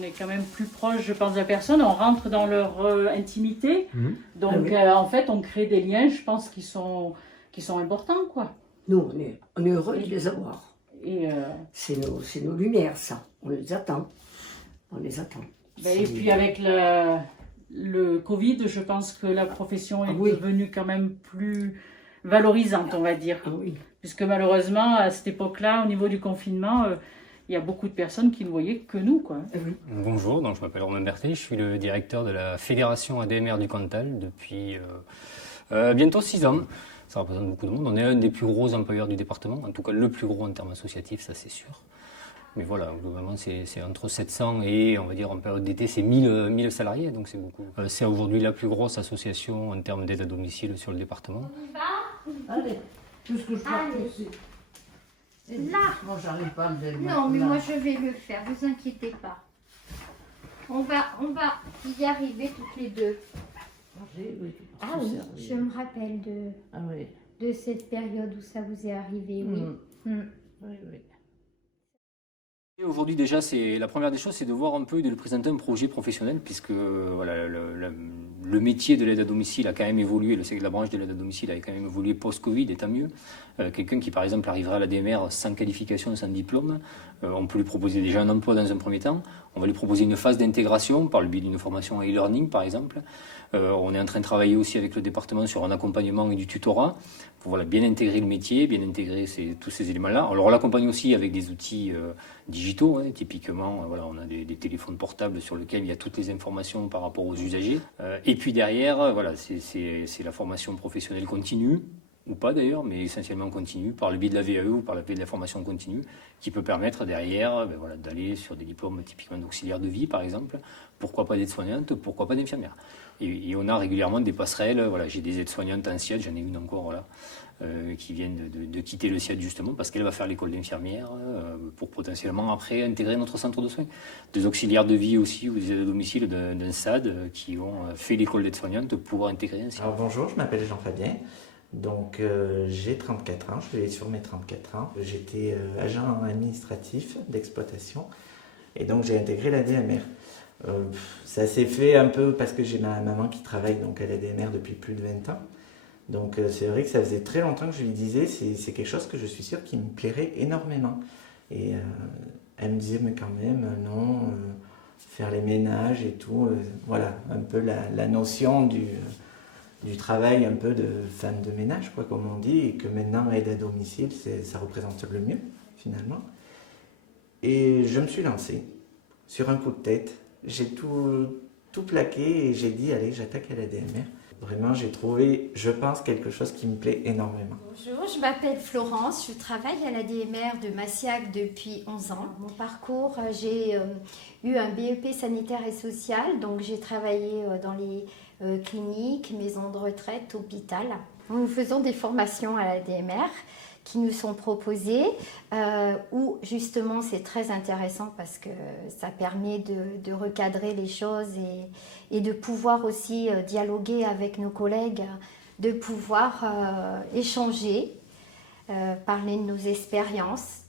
on est quand même plus proche, je pense, de la personne, on rentre dans leur intimité. Donc, en fait, on crée des liens, je pense, qui sont importants, quoi. Nous, on est heureux de les avoir. Et, c'est nos lumières, ça. On les attend. On les attend. Et puis, avec le Covid, je pense que la profession est devenue quand même plus valorisante, on va dire. Puisque malheureusement, à cette époque-là, au niveau du confinement, il y a beaucoup de personnes qui ne voyaient que nous, quoi. Bonjour, donc je m'appelle Romain Berthet, je suis le directeur de la Fédération ADMR du Cantal depuis bientôt 6 ans. Ça représente beaucoup de monde. On est un des plus gros employeurs du département, en tout cas le plus gros en termes associatifs, ça c'est sûr. Mais voilà, globalement, c'est entre 700 et, on va dire, en période d'été, c'est 1000 salariés, donc c'est beaucoup. C'est aujourd'hui la plus grosse association en termes d'aide à domicile sur le département. On y va? Allez, tout ce que je parle, c'est... Là. Moi, j'arrive pas à le Non, mais moi, je vais le faire, vous inquiétez pas. On va y arriver toutes les deux. Ah oui, je me rappelle de cette période où ça vous est arrivé, oui. Oui. Aujourd'hui déjà, la première des choses, c'est de voir un peu et de lui présenter un projet professionnel, puisque voilà, le métier de l'aide à domicile a quand même évolué, la branche de l'aide à domicile a quand même évolué post-Covid, et tant mieux. Quelqu'un qui par exemple arriverait à la DMR sans qualification, sans diplôme, on peut lui proposer déjà un emploi dans un premier temps, on va lui proposer une phase d'intégration par le biais d'une formation e-learning par exemple. On est en train de travailler aussi avec le département sur un accompagnement et du tutorat pour bien intégrer le métier, bien intégrer tous ces éléments-là. Alors on l'accompagne aussi avec des outils digitaux, typiquement on a des téléphones portables sur lesquels il y a toutes les informations par rapport aux usagers. Et puis derrière, c'est la formation professionnelle continue, ou pas d'ailleurs, mais essentiellement continue, par le biais de la VAE ou par le biais de la formation continue, qui peut permettre derrière d'aller sur des diplômes typiquement d'auxiliaire de vie par exemple, pourquoi pas d'aide-soignante, pourquoi pas d'infirmière. Et on a régulièrement des passerelles, j'ai des aides-soignantes anciennes, j'en ai une encore qui viennent de quitter le SIAD justement parce qu'elle va faire l'école d'infirmière pour potentiellement après intégrer notre centre de soins. Des auxiliaires de vie aussi ou des aides à domicile d'un SAD qui ont fait l'école d'aide-soignante pour intégrer un SIAD. Alors bonjour, je m'appelle Jean-Fabien. Donc j'ai 34 ans, je vais sur mes 34 ans. J'étais agent administratif d'exploitation et donc j'ai intégré la DMR. Ça s'est fait un peu parce que j'ai ma maman qui travaille donc à la DMR depuis plus de 20 ans. Donc c'est vrai que ça faisait très longtemps que je lui disais c'est quelque chose que je suis sûr qui me plairait énormément. Et elle me disait mais quand même non, faire les ménages et tout, voilà un peu la notion du travail un peu de femme de ménage, quoi, comme on dit, et que maintenant aide à domicile, ça représente le mieux, finalement. Et je me suis lancé sur un coup de tête. J'ai tout plaqué et j'ai dit, allez, j'attaque à la DMR. Vraiment, j'ai trouvé, je pense, quelque chose qui me plaît énormément. Bonjour, je m'appelle Florence, je travaille à la DMR de Massiac depuis 11 ans. Mon parcours, j'ai eu un BEP sanitaire et social, donc j'ai travaillé dans les cliniques, maisons de retraite, hôpital. Nous faisons des formations à la DMR qui nous sont proposées, où justement c'est très intéressant parce que ça permet de recadrer les choses et de pouvoir aussi dialoguer avec nos collègues, de pouvoir échanger, parler de nos expériences.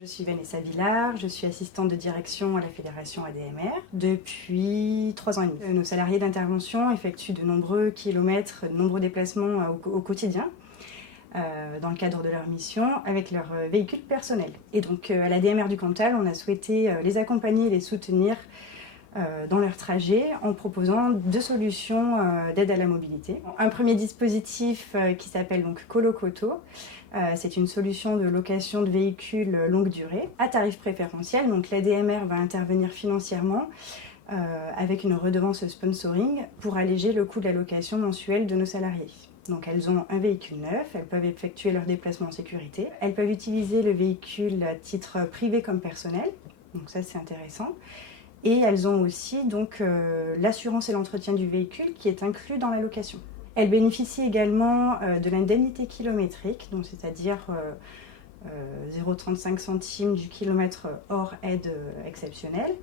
Je suis Vanessa Villard, je suis assistante de direction à la Fédération ADMR depuis 3 ans et demi. Nos salariés d'intervention effectuent de nombreux kilomètres, de nombreux déplacements au quotidien dans le cadre de leur mission avec leur véhicule personnel. Et donc à la DMR du Cantal, on a souhaité les accompagner et les soutenir dans leur trajet en proposant 2 solutions d'aide à la mobilité. Un premier dispositif qui s'appelle donc Colocoto. C'est une solution de location de véhicules longue durée à tarif préférentiel. Donc l'ADMR va intervenir financièrement avec une redevance sponsoring pour alléger le coût de la location mensuelle de nos salariés. Donc elles ont un véhicule neuf, elles peuvent effectuer leurs déplacements en sécurité. Elles peuvent utiliser le véhicule à titre privé comme personnel, donc ça c'est intéressant. Et elles ont aussi donc l'assurance et l'entretien du véhicule qui est inclus dans la location. Elles bénéficient également de l'indemnité kilométrique, donc c'est-à-dire 0,35 centimes du kilomètre hors aide exceptionnelle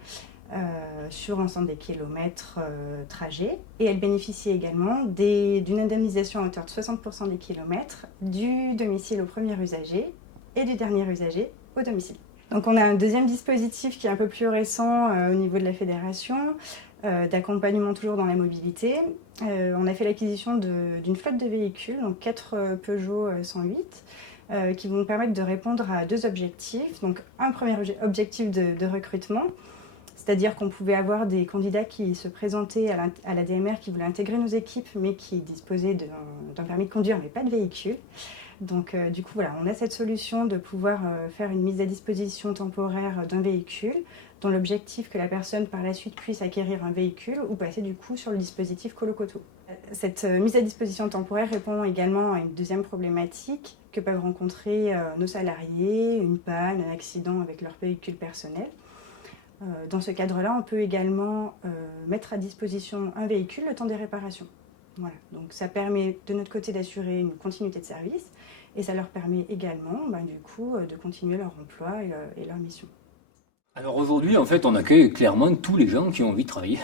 sur l'ensemble des kilomètres trajets. Et elles bénéficient également d'une indemnisation à hauteur de 60% des kilomètres du domicile au premier usager et du dernier usager au domicile. Donc on a un deuxième dispositif qui est un peu plus récent au niveau de la fédération, d'accompagnement toujours dans la mobilité. On a fait l'acquisition d'une flotte de véhicules, donc 4 Peugeot 108, qui vont nous permettre de répondre à 2 objectifs. Donc un premier objectif de recrutement, c'est-à-dire qu'on pouvait avoir des candidats qui se présentaient à la DMR, qui voulaient intégrer nos équipes, mais qui disposaient d'un permis de conduire, mais pas de véhicule. Donc du coup, voilà, on a cette solution de pouvoir faire une mise à disposition temporaire d'un véhicule, dont l'objectif que la personne par la suite puisse acquérir un véhicule ou passer du coup sur le dispositif Colocoto. Cette mise à disposition temporaire répond également à une deuxième problématique que peuvent rencontrer nos salariés, une panne, un accident avec leur véhicule personnel. Dans ce cadre-là, on peut également mettre à disposition un véhicule le temps des réparations. Voilà. Donc ça permet de notre côté d'assurer une continuité de service et ça leur permet également du coup, de continuer leur emploi et leur mission. Alors aujourd'hui, en fait, on accueille clairement tous les gens qui ont envie de travailler.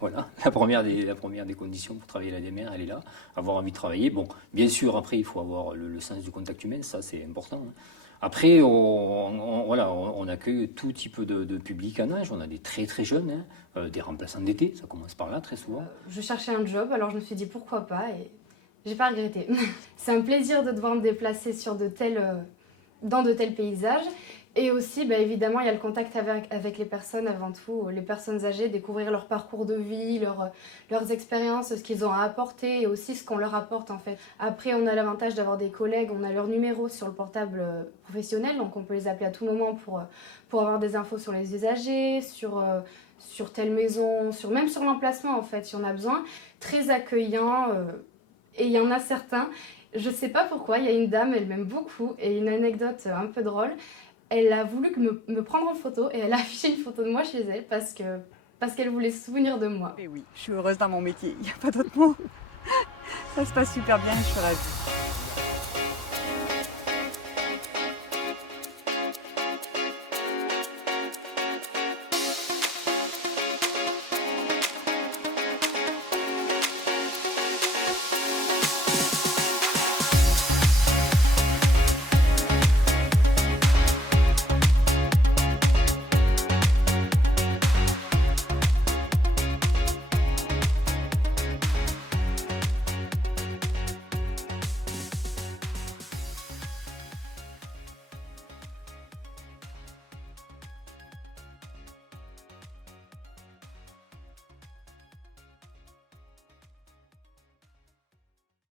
Voilà, la première des conditions pour travailler à la DMR, elle est là, avoir envie de travailler. Bon, bien sûr, après, il faut avoir le sens du contact humain, ça c'est important. Après, on accueille tout type de public en âge. On a des très très jeunes, des remplaçants d'été, ça commence par là très souvent. Je cherchais un job, alors je me suis dit pourquoi pas et j'ai pas regretté. C'est un plaisir de devoir me déplacer dans de tels paysages. Et aussi, évidemment, il y a le contact avec les personnes avant tout, les personnes âgées, découvrir leur parcours de vie, leurs expériences, ce qu'ils ont à apporter et aussi ce qu'on leur apporte en fait. Après, on a l'avantage d'avoir des collègues, on a leur numéro sur le portable professionnel, donc on peut les appeler à tout moment pour avoir des infos sur les usagers, sur telle maison, même sur l'emplacement en fait, si on a besoin. Très accueillant et il y en a certains, je sais pas pourquoi, il y a une dame, elle m'aime beaucoup et une anecdote un peu drôle. Elle a voulu me prendre en photo et elle a affiché une photo de moi chez elle parce qu'elle voulait se souvenir de moi. Et oui, je suis heureuse dans mon métier, il n'y a pas d'autre mot. Ça se passe super bien, je suis ravie.